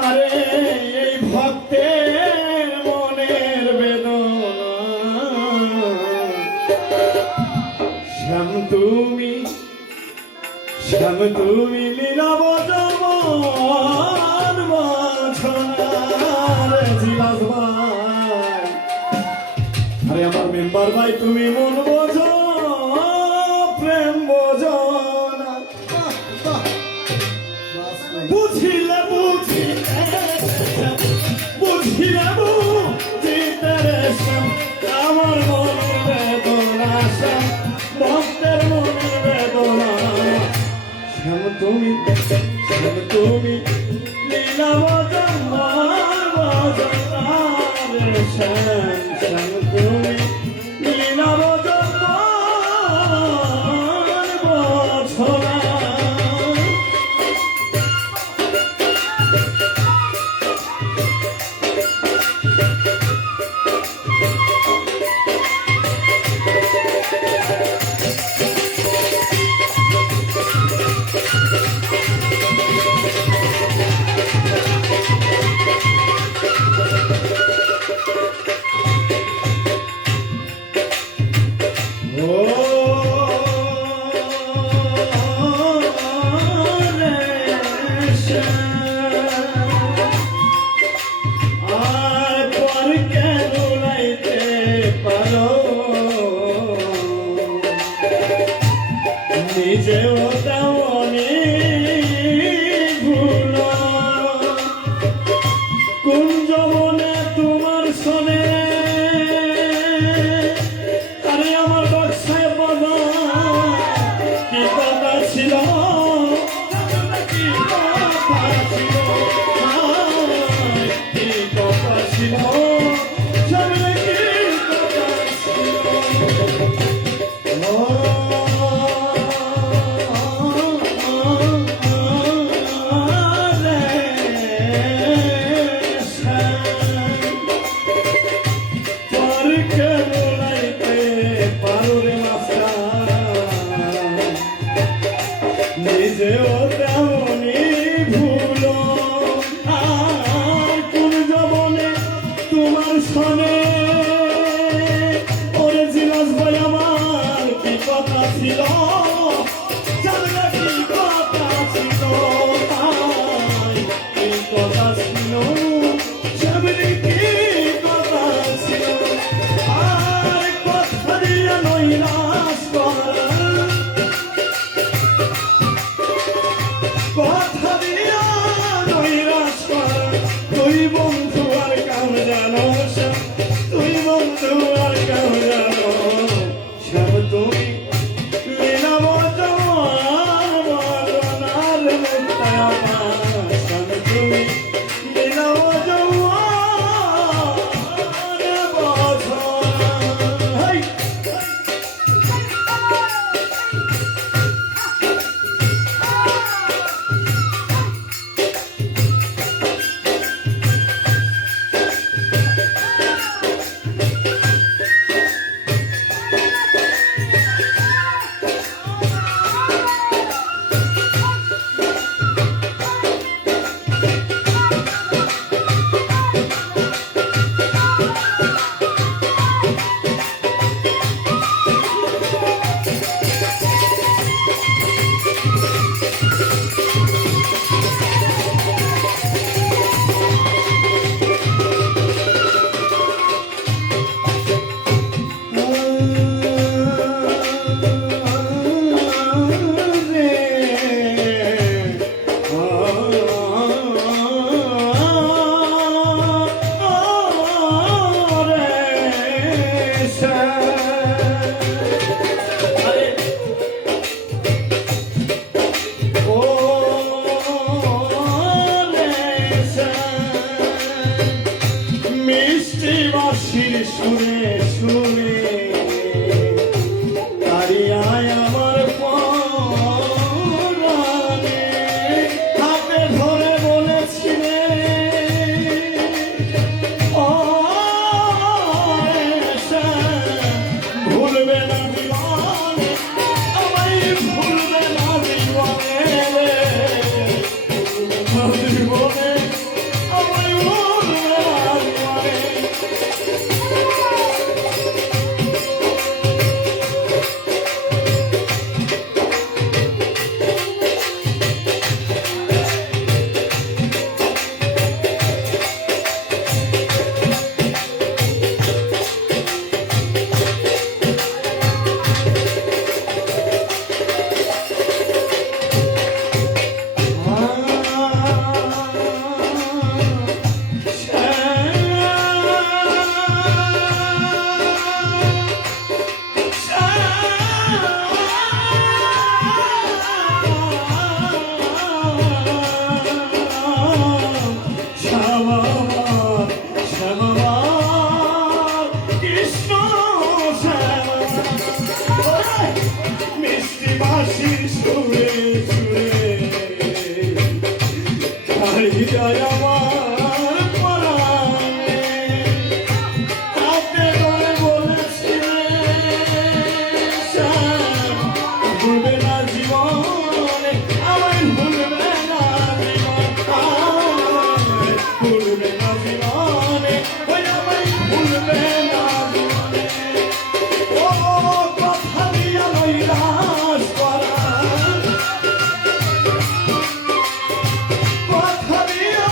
আরে এই ভক্তের মনের বেদনা শ্যাম তুমি লীলাব জবান বাছনার জিলাস ভাই। আরে আমার মেম্বার ভাই তুমি মন বোঝো প্রেম বোঝো না বুঝিলে আমার মনের বেদনা শ্যাম ভক্তের মনের বেদনা শ্যাম তুমি লীলা বজনারে শ্যাম তুমি লীলা বজনার বছরা। নিজেও তেমনি ভুল কোন যমনে তোমার শোনে আরে আমার বাক্সায় বাবা কি কথা ছিল কি কথা ছিল সামনে কি কথা নিজেও তেমনি ভুলো আর কোন যমনে তোমার শোনে ওরে জিলাস ভাই আমার কি কথা ছিল জানলে কি কথা ছিল কি কথা ছিল সামনে কি কথা ছিল আর কথা দিয়ে নৈরাশ করা বাঁশির সুরে সুরে হারিয়ে যায় আমার পরাণে। আপনি করে বলেছিলেন শ্যাম, ভুলবে না জীবনে আমায়, ভুলবে না জীবন, আমায় ভুলবে না জীবনে, ওই আমায় ভুলবে না জীবনে। ও কথা দিয়া নৈরাশ করা, কথা দিয়া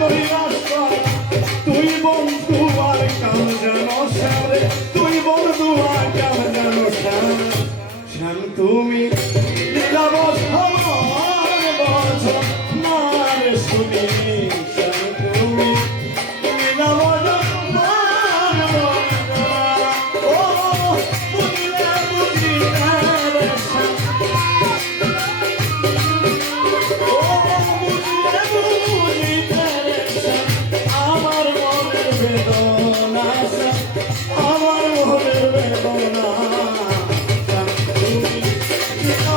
নৈরাশ করা, তুই বন্ধু আর কাম জানো সারে, তুই বন্ধু আর কাম জানো সারে। শ্যাম তুমি লীলা বছর বছর মার শুনি, শ্যাম তুমি লীলা বছর মার বছর। ও বুঝিলে বুঝিতে রে শ্যাম, ও বুঝিলে বুঝিতে রে শ্যাম, আমার মনের বেদনা শ্যাম, আমার মনের বেদনা। শ্যাম তুমি লীলা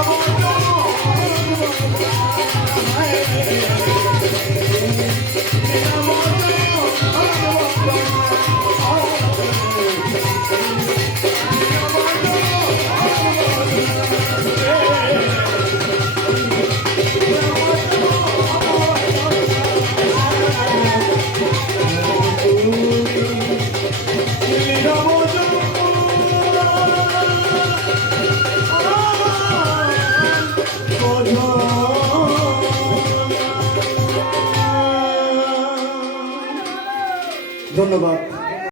ধন্যবাদ।